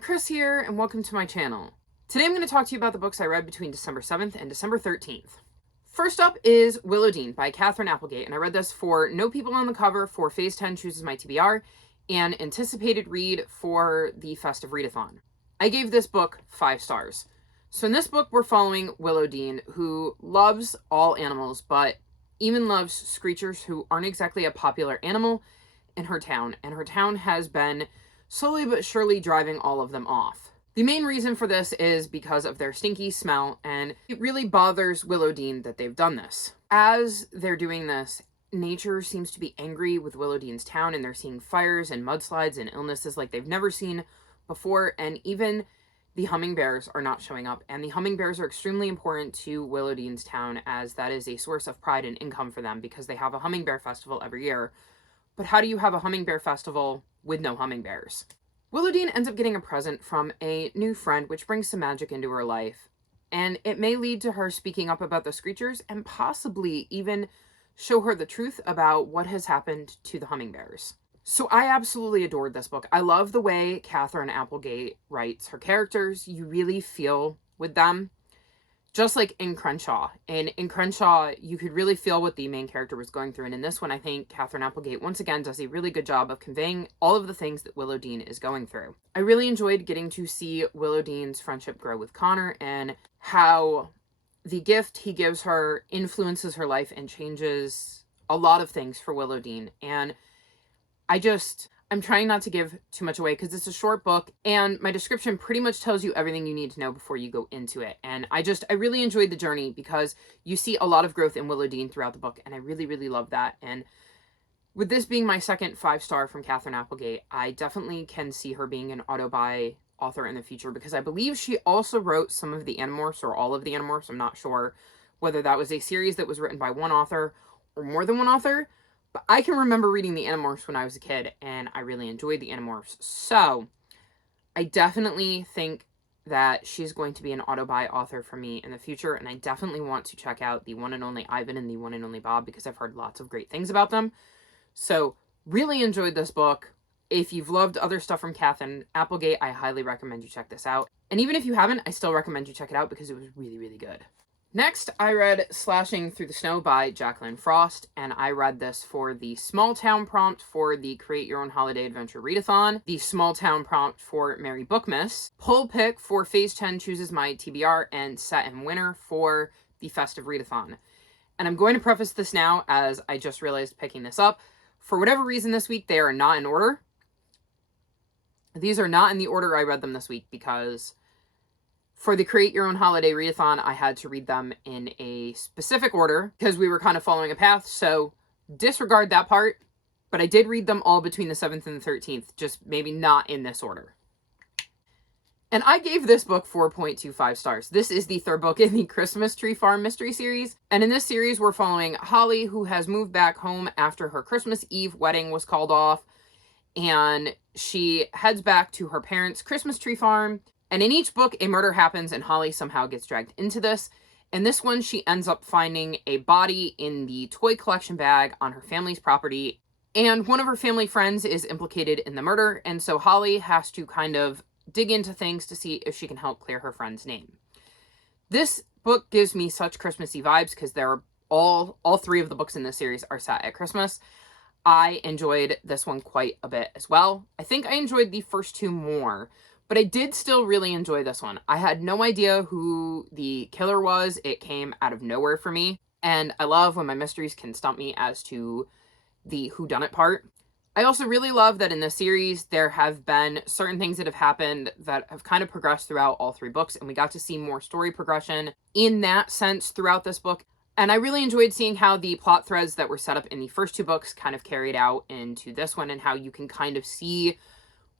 Chris here, and welcome to my channel. Today I'm going to talk to you about the books I read between December 7th and December 13th. First up is Willowdean by Katherine Applegate, and I read this for No People on the Cover for Phase 10 Chooses My TBR, and anticipated read for the Festive Readathon. I gave this book 5 stars. So in this book we're following Willowdean, who loves all animals, but even loves screechers, who aren't exactly a popular animal in her town, and her town has been slowly but surely driving all of them off. The main reason for this is because of their stinky smell, and it really bothers Willowdean that they've done this. As they're doing this, nature seems to be angry with Willowdean's town, and they're seeing fires and mudslides and illnesses like they've never seen before, and even the hummingbirds are not showing up. And the hummingbirds are extremely important to Willowdean's town, as that is a source of pride and income for them, because they have a hummingbird festival every year. But how do you have a hummingbird festival with no hummingbirds? Willowdean ends up getting a present from a new friend, which brings some magic into her life. And it may lead to her speaking up about the screechers and possibly even show her the truth about what has happened to the hummingbirds. So I absolutely adored this book. I love the way Katherine Applegate writes her characters. You really feel with them. Just like in Crenshaw. And in Crenshaw, you could really feel what the main character was going through. And in this one, I think Katherine Applegate once again does a really good job of conveying all of the things that Willowdean is going through. I really enjoyed getting to see Willowdean's friendship grow with Connor, and how the gift he gives her influences her life and changes a lot of things for Willowdean. And I'm trying not to give too much away because it's a short book, and my description pretty much tells you everything you need to know before you go into it. And I really enjoyed the journey because you see a lot of growth in Willowdean throughout the book, and I really, really love that. And with this being my second 5-star from Katherine Applegate, I definitely can see her being an auto-buy author in the future, because I believe she also wrote some of the Animorphs, or all of the Animorphs. I'm not sure whether that was a series that was written by one author or more than one author. But I can remember reading the Animorphs when I was a kid, and I really enjoyed the Animorphs. So I definitely think that she's going to be an auto-buy author for me in the future, and I definitely want to check out the One and Only Ivan and the One and Only Bob, because I've heard lots of great things about them. So really enjoyed this book. If you've loved other stuff from Katherine Applegate, I highly recommend you check this out. And even if you haven't, I still recommend you check it out because it was really, really good. Next, I read Slashing Through the Snow by Jacqueline Frost, and I read this for the small town prompt for the Create Your Own Holiday Adventure Readathon, the small town prompt for Merry Bookmas, poll pick for Phase 10 Chooses My TBR, and set and winner for the Festive Readathon. And I'm going to preface this now, as I just realized picking this up. For whatever reason this week, they are not in order. These are not in the order I read them this week, because for the Create Your Own Holiday Readathon, I had to read them in a specific order because we were kind of following a path, so disregard that part. But I did read them all between the 7th and the 13th, just maybe not in this order. And I gave this book 4.25 stars. This is the third book in the Christmas Tree Farm Mystery Series. And in this series, we're following Holly, who has moved back home after her Christmas Eve wedding was called off. And she heads back to her parents' Christmas tree farm. And in each book, a murder happens, and Holly somehow gets dragged into this. In this one, she ends up finding a body in the toy collection bag on her family's property. And one of her family friends is implicated in the murder. And so Holly has to kind of dig into things to see if she can help clear her friend's name. This book gives me such Christmassy vibes because they're all 3 of the books in this series are set at Christmas. I enjoyed this one quite a bit as well. I think I enjoyed the first 2 more, but I did still really enjoy this one. I had no idea who the killer was. It came out of nowhere for me. And I love when my mysteries can stump me as to the whodunit part. I also really love that in this series, there have been certain things that have happened that have kind of progressed throughout all 3 books. And we got to see more story progression in that sense throughout this book. And I really enjoyed seeing how the plot threads that were set up in the first 2 books kind of carried out into this one, and how you can kind of see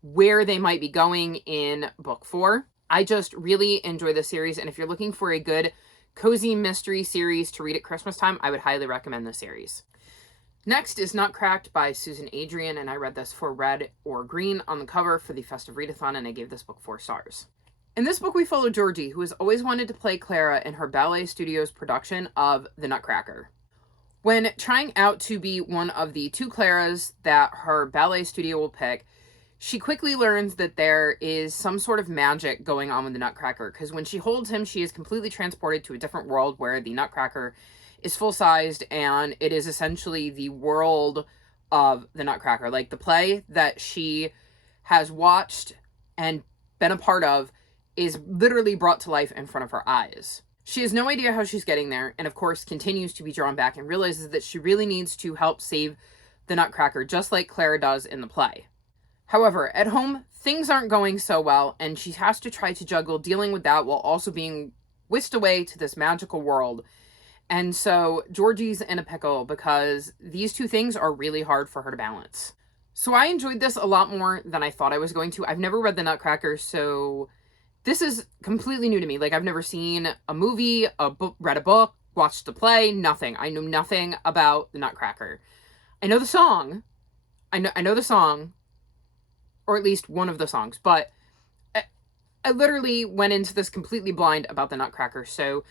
where they might be going in book 4. I just really enjoy this series, and if you're looking for a good cozy mystery series to read at Christmas time, I would highly recommend this series. Next is Nutcracked by Susan Adrian, and I read this for red or green on the cover for the Festive Readathon, and I gave this book 4 stars. In this book, we follow Georgie, who has always wanted to play Clara in her ballet studio's production of The Nutcracker. When trying out to be one of the 2 Claras that her ballet studio will pick, She quickly learns that there is some sort of magic going on with the Nutcracker, because when she holds him, she is completely transported to a different world where the Nutcracker is full-sized, and it is essentially the world of the Nutcracker. Like, the play that she has watched and been a part of is literally brought to life in front of her eyes. She has no idea how she's getting there, and of course continues to be drawn back and realizes that she really needs to help save the Nutcracker, just like Clara does in the play. However, at home, things aren't going so well, and she has to try to juggle dealing with that while also being whisked away to this magical world. And so Georgie's in a pickle because these two things are really hard for her to balance. So I enjoyed this a lot more than I thought I was going to. I've never read the Nutcracker, so this is completely new to me. Like, I've never seen a movie, read a book, watched the play, nothing. I know nothing about the Nutcracker. I know the song. I know the song, or at least one of the songs, but I literally went into this completely blind about the Nutcracker, so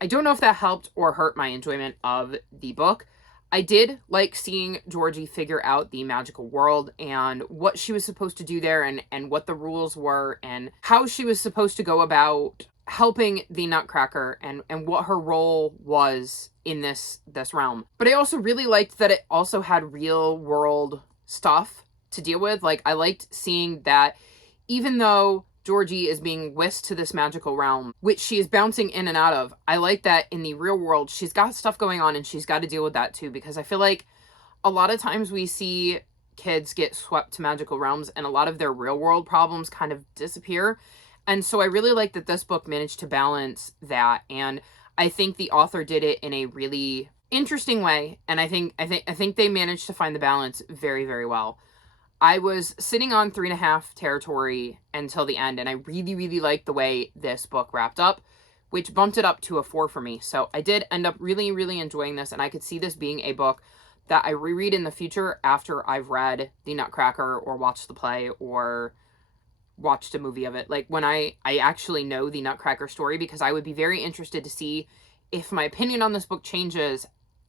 I don't know if that helped or hurt my enjoyment of the book. I did like seeing Georgie figure out the magical world and what she was supposed to do there, and what the rules were, and how she was supposed to go about helping the Nutcracker, and what her role was in this realm. But I also really liked that it also had real world stuff to deal with. Like, I liked seeing that even though Georgie is being whisked to this magical realm, which she is bouncing in and out of, I like that in the real world, she's got stuff going on and she's got to deal with that too, because I feel like a lot of times we see kids get swept to magical realms and a lot of their real world problems kind of disappear. And so I really like that this book managed to balance that, and I think the author did it in a really interesting way, and I think they managed to find the balance very, very well. I was sitting on 3.5 territory until the end, and I really, really liked the way this book wrapped up, which bumped it up to a 4 for me. So I did end up really, really enjoying this, and I could see this being a book that I reread in the future after I've read the Nutcracker or watched the play or watched a movie of it. Like, when I actually know the Nutcracker story, because I would be very interested to see if my opinion on this book changes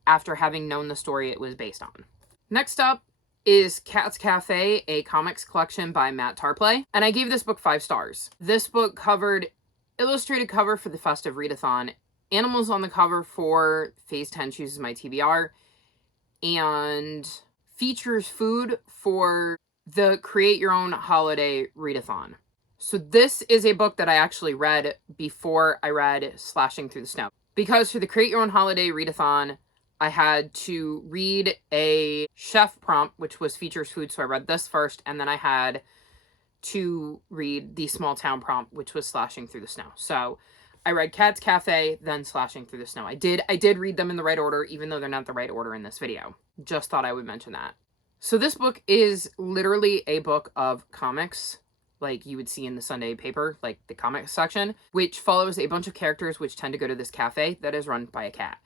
after having known the story it was based on. Next up is Cat's Cafe, a comics collection by Matt Tarpley, and I gave this book 5 stars. This book covered illustrated cover for the festive readathon, animals on the cover for Phase 10 Chooses My TBR, and features food for the Create Your Own Holiday readathon. So this is a book that I actually read before I read Slashing Through the Snow, because for the Create Your Own Holiday readathon, I had to read a chef prompt, which was features food, so I read this first, and then I had to read the small town prompt, which was Slashing Through the Snow. So I read Cat's Cafe, then Slashing Through the Snow. I did read them in the right order, even though they're not the right order in this video. Just thought I would mention that. So this book is literally a book of comics, like you would see in the Sunday paper, like the comics section, which follows a bunch of characters which tend to go to this cafe that is run by a cat.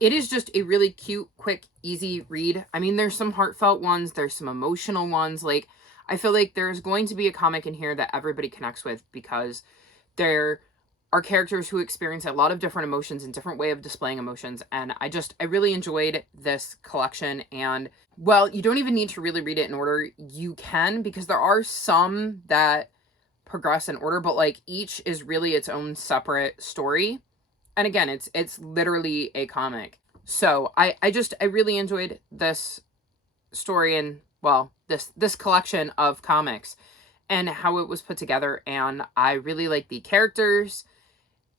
It is just a really cute, quick, easy read. I mean, there's some heartfelt ones, there's some emotional ones. Like, I feel like there's going to be a comic in here that everybody connects with, because there are characters who experience a lot of different emotions and different way of displaying emotions. And I really enjoyed this collection. And, well, you don't even need to really read it in order. You can, because there are some that progress in order, but like each is really its own separate story. And again, it's literally a comic. So I really enjoyed this story, and, well, this collection of comics and how it was put together. And I really like the characters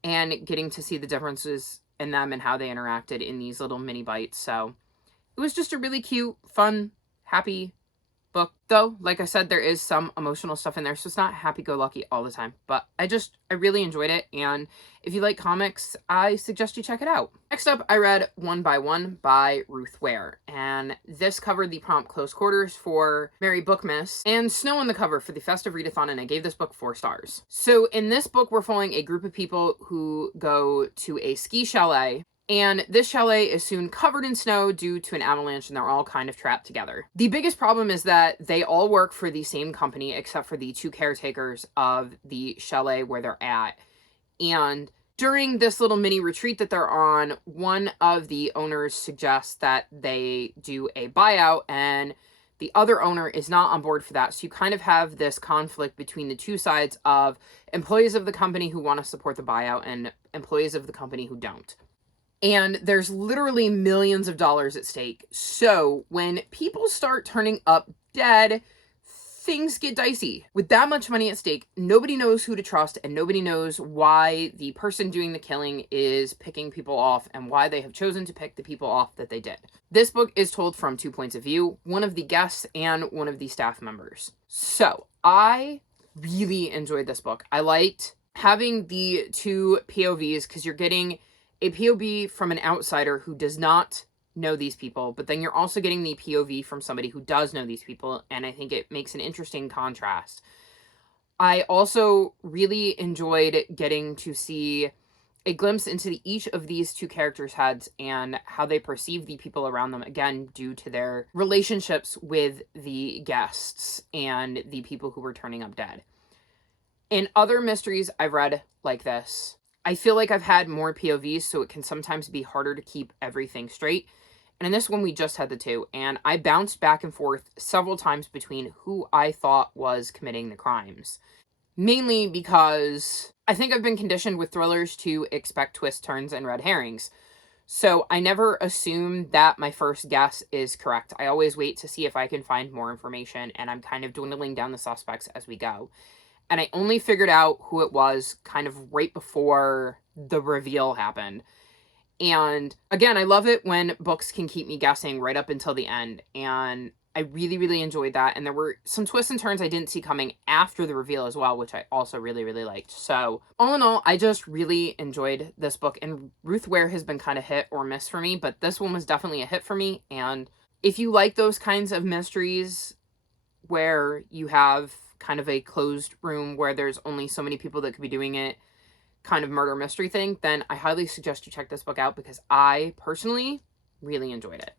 and getting to see the differences in them and how they interacted in these little mini bites. So it was just a really cute, fun, happy book. Though, like I said, there is some emotional stuff in there, so it's not happy-go-lucky all the time. But I really enjoyed it, and if you like comics, I suggest you check it out. Next up, I read One by One by Ruth Ware, and this covered the prompt Close Quarters for Merry Bookmas and Snow on the cover for the Festive Readathon, and I gave this book 4 stars. So in this book, we're following a group of people who go to a ski chalet, and this chalet is soon covered in snow due to an avalanche, and they're all kind of trapped together. The biggest problem is that they all work for the same company except for the 2 caretakers of the chalet where they're at. And during this little mini retreat that they're on, one of the owners suggests that they do a buyout and The other owner is not on board for that. So you kind of have this conflict between the two sides of employees of the company who want to support the buyout and employees of the company who don't. And there's literally millions of dollars at stake. So when people start turning up dead, things get dicey. With that much money at stake, nobody knows who to trust, and nobody knows why the person doing the killing is picking people off and why they have chosen to pick the people off that they did. This book is told from 2 points of view, one of the guests and one of the staff members. So I really enjoyed this book. I liked having the two POVs because you're getting a POV from an outsider who does not know these people, but then you're also getting the POV from somebody who does know these people, and I think it makes an interesting contrast. I also really enjoyed getting to see a glimpse into each of these two characters' heads and how they perceive the people around them, again, due to their relationships with the guests and the people who were turning up dead. In other mysteries I've read like this, I feel like I've had more POVs, so it can sometimes be harder to keep everything straight. And in this one, we just had the two, and I bounced back and forth several times between who I thought was committing the crimes. Mainly because I think I've been conditioned with thrillers to expect twists, turns, and red herrings. So I never assume that my first guess is correct. I always wait to see if I can find more information, and I'm kind of dwindling down the suspects as we go. And I only figured out who it was kind of right before the reveal happened. And again, I love it when books can keep me guessing right up until the end. And I really, really enjoyed that. And there were some twists and turns I didn't see coming after the reveal as well, which I also really, really liked. So all in all, I just really enjoyed this book. And Ruth Ware has been kind of hit or miss for me, but this one was definitely a hit for me. And if you like those kinds of mysteries where you have kind of a closed room where there's only so many people that could be doing it, kind of murder mystery thing, then I highly suggest you check this book out because I personally really enjoyed it.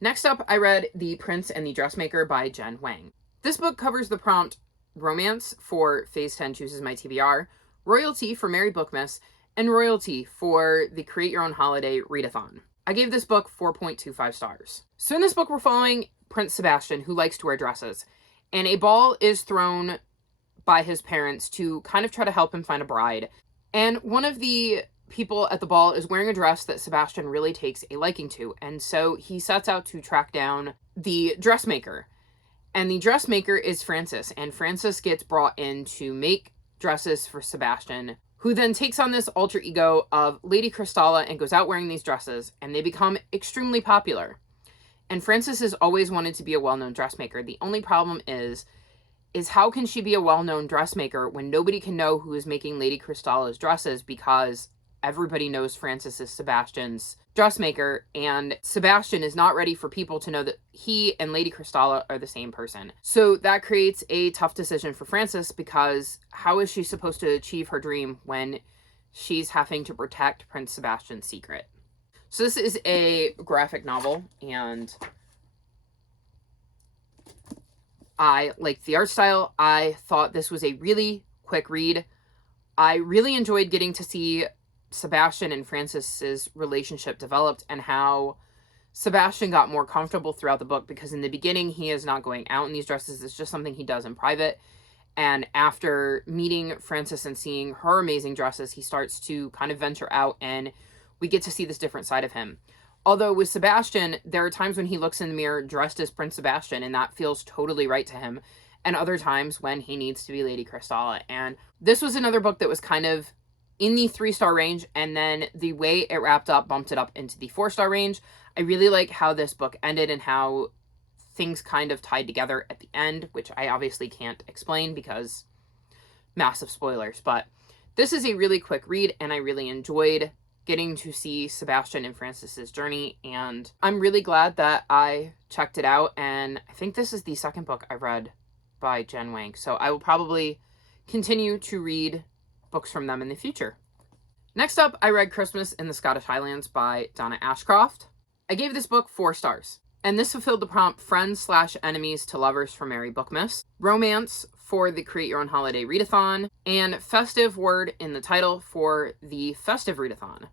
Next up, I read The Prince and the Dressmaker by Jenn Wang. This book covers the prompt romance for Phase 10 Chooses My TBR, royalty for Mary Bookmas, and royalty for the Create Your Own Holiday readathon. I gave this book 4.25 stars. So in this book, we're following Prince Sebastian, who likes to wear dresses, and a ball is thrown by his parents to kind of try to help him find a bride. And one of the people at the ball is wearing a dress that Sebastian really takes a liking to. And so he sets out to track down the dressmaker. And the dressmaker is Frances. And Frances gets brought in to make dresses for Sebastian, who then takes on this alter ego of Lady Crystalla and goes out wearing these dresses. And they become extremely popular. And Frances has always wanted to be a well-known dressmaker. The only problem is how can she be a well-known dressmaker when nobody can know who is making Lady Crystalla's dresses because everybody knows Frances is Sebastian's dressmaker, and Sebastian is not ready for people to know that he and Lady Crystalla are the same person. So that creates a tough decision for Frances because how is she supposed to achieve her dream when she's having to protect Prince Sebastian's secret? So this is a graphic novel, and I liked the art style. I thought this was a really quick read. I really enjoyed getting to see Sebastian and Frances's relationship developed and how Sebastian got more comfortable throughout the book, because in the beginning he is not going out in these dresses. It's just something he does in private. And after meeting Frances and seeing her amazing dresses, he starts to kind of venture out and we get to see this different side of him. Although with Sebastian, there are times when he looks in the mirror dressed as Prince Sebastian, and that feels totally right to him. And other times when he needs to be Lady Crystalla. And this was another book that was kind of in the 3-star range, and then the way it wrapped up bumped it up into the 4-star range. I really like how this book ended and how things kind of tied together at the end, which I obviously can't explain because massive spoilers. But this is a really quick read, and I really enjoyed getting to see Sebastian and Frances's journey, and I'm really glad that I checked it out. And I think this is the second book I've read by Jenn Wang, so I will probably continue to read books from them in the future. Next up, I read Christmas in the Scottish Highlands by Donna Ashcroft. I gave this book 4 stars, and this fulfilled the prompt friends/enemies to lovers for Mary Bookmas, romance for the Create Your Own Holiday readathon, and festive word in the title for the festive readathon.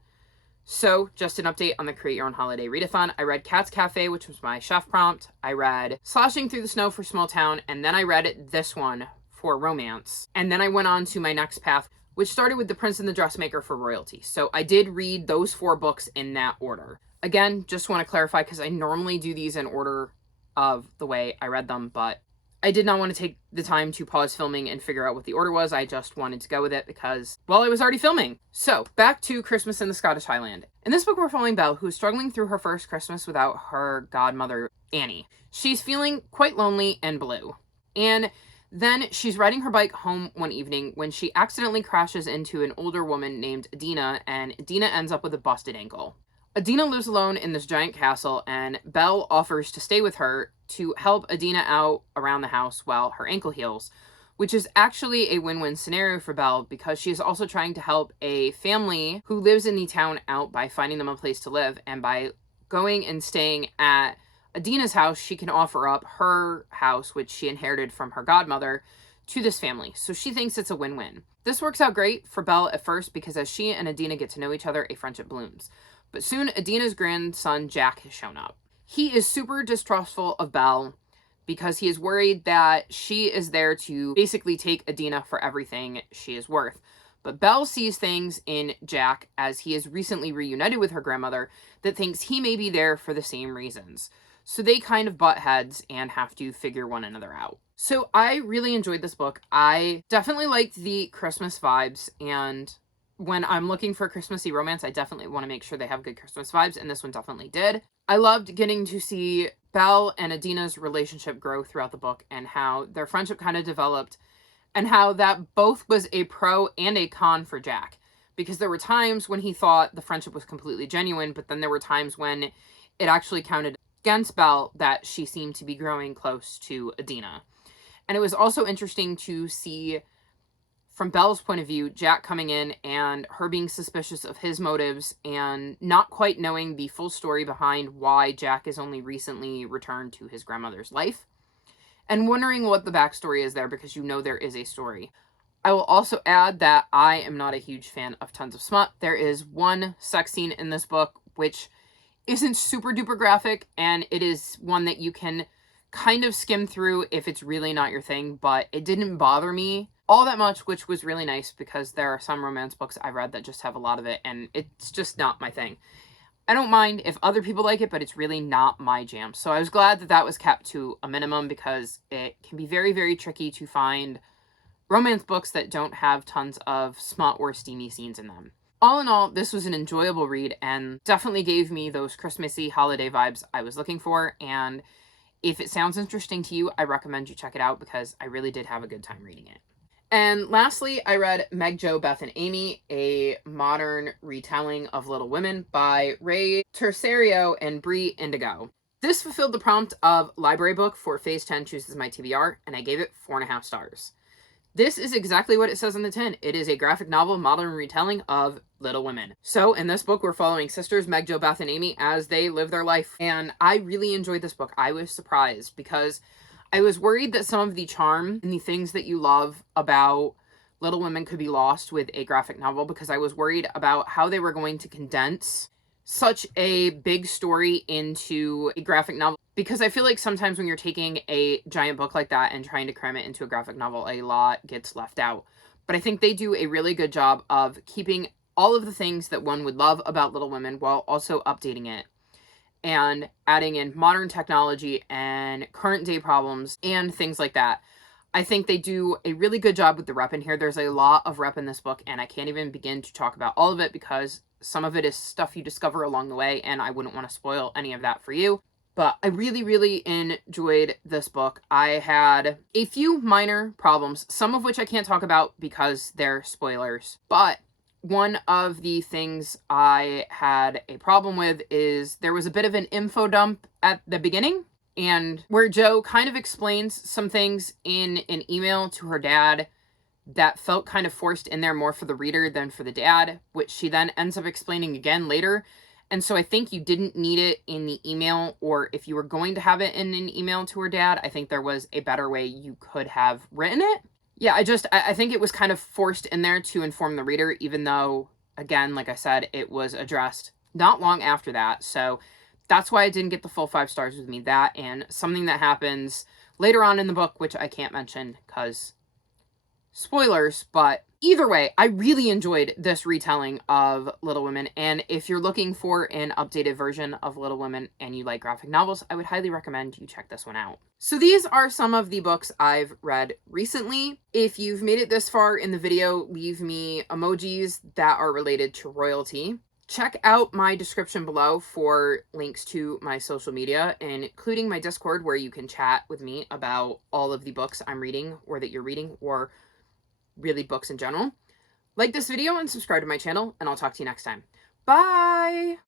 So, just an update on the Create Your Own Holiday Readathon. I read Cat's Cafe, which was my chef prompt. I read Sloshing Through the Snow for Small Town, and then I read this one for romance. And then I went on to my next path, which started with The Prince and the Dressmaker for royalty. So I did read those 4 books in that order. Again, just want to clarify, because I normally do these in order of the way I read them, but I did not want to take the time to pause filming and figure out what the order was. I just wanted to go with it because, well, I was already filming. So, back to Christmas in the Scottish Highland. In this book, we're following Belle, who's struggling through her first Christmas without her godmother, Annie. She's feeling quite lonely and blue. And then she's riding her bike home one evening when she accidentally crashes into an older woman named Adina, and Adina ends up with a busted ankle. Adina lives alone in this giant castle, and Belle offers to stay with her to help Adina out around the house while her ankle heals, which is actually a win-win scenario for Belle because she is also trying to help a family who lives in the town out by finding them a place to live, and by going and staying at Adina's house, she can offer up her house, which she inherited from her godmother, to this family. So she thinks it's a win-win. This works out great for Belle at first because as she and Adina get to know each other, a friendship blooms. But soon, Adina's grandson, Jack, has shown up. He is super distrustful of Belle because he is worried that she is there to basically take Adina for everything she is worth. But Belle sees things in Jack, as he is recently reunited with her grandmother, that thinks he may be there for the same reasons. So they kind of butt heads and have to figure one another out. So I really enjoyed this book. I definitely liked the Christmas vibes, and when I'm looking for a Christmassy romance, I definitely want to make sure they have good Christmas vibes, and this one definitely did. I loved getting to see Belle and Adina's relationship grow throughout the book, and how their friendship kind of developed, and how that both was a pro and a con for Jack. Because there were times when he thought the friendship was completely genuine, but then there were times when it actually counted against Belle that she seemed to be growing close to Adina. And it was also interesting to see, from Belle's point of view, Jack coming in and her being suspicious of his motives and not quite knowing the full story behind why Jack is only recently returned to his grandmother's life, and wondering what the backstory is there, because you know there is a story. I will also add that I am not a huge fan of tons of smut. There is one sex scene in this book which isn't super duper graphic, and it is one that you can kind of skim through if it's really not your thing, but it didn't bother me all that much, which was really nice, because there are some romance books I've read that just have a lot of it, and it's just not my thing. I don't mind if other people like it, but it's really not my jam. So I was glad that that was kept to a minimum, because it can be very, very tricky to find romance books that don't have tons of smut or steamy scenes in them. All in all, this was an enjoyable read and definitely gave me those Christmassy holiday vibes I was looking for, and if it sounds interesting to you, I recommend you check it out, because I really did have a good time reading it. And lastly, I read Meg, Jo, Beth, and Amy, a modern retelling of Little Women by Tercerio and Brie, Indigo. This fulfilled the prompt of library book for Phase 10 Chooses My TBR, and I gave it 4.5 stars. This is exactly what it says on the tin. It is a graphic novel modern retelling of Little Women. So in this book, we're following sisters Meg, Jo, Beth, and Amy as they live their life. And I really enjoyed this book. I was surprised, because I was worried that some of the charm and the things that you love about Little Women could be lost with a graphic novel, because I was worried about how they were going to condense such a big story into a graphic novel, because I feel like sometimes when you're taking a giant book like that and trying to cram it into a graphic novel, a lot gets left out. But I think they do a really good job of keeping all of the things that one would love about Little Women while also updating it and adding in modern technology and current day problems and things like that. I think they do a really good job with the rep in here. There's a lot of rep in this book, and I can't even begin to talk about all of it, because some of it is stuff you discover along the way, and I wouldn't want to spoil any of that for you. But I really, really enjoyed this book. I had a few minor problems, some of which I can't talk about because they're spoilers. But one of the things I had a problem with is there was a bit of an info dump at the beginning, and where Jo kind of explains some things in an email to her dad that felt kind of forced in there, more for the reader than for the dad, which she then ends up explaining again later. And so I think you didn't need it in the email, or if you were going to have it in an email to her dad, I think there was a better way you could have written it. Yeah, I think it was kind of forced in there to inform the reader, even though, again, like I said, it was addressed not long after that. So that's why it didn't get the full 5 stars with me. That and something that happens later on in the book, which I can't mention because spoilers, but either way, I really enjoyed this retelling of Little Women, and if you're looking for an updated version of Little Women and you like graphic novels, I would highly recommend you check this one out. So these are some of the books I've read recently. If you've made it this far in the video, leave me emojis that are related to royalty. Check out my description below for links to my social media, including my Discord, where you can chat with me about all of the books I'm reading or that you're reading, or really books in general. Like this video and subscribe to my channel, and I'll talk to you next time. Bye!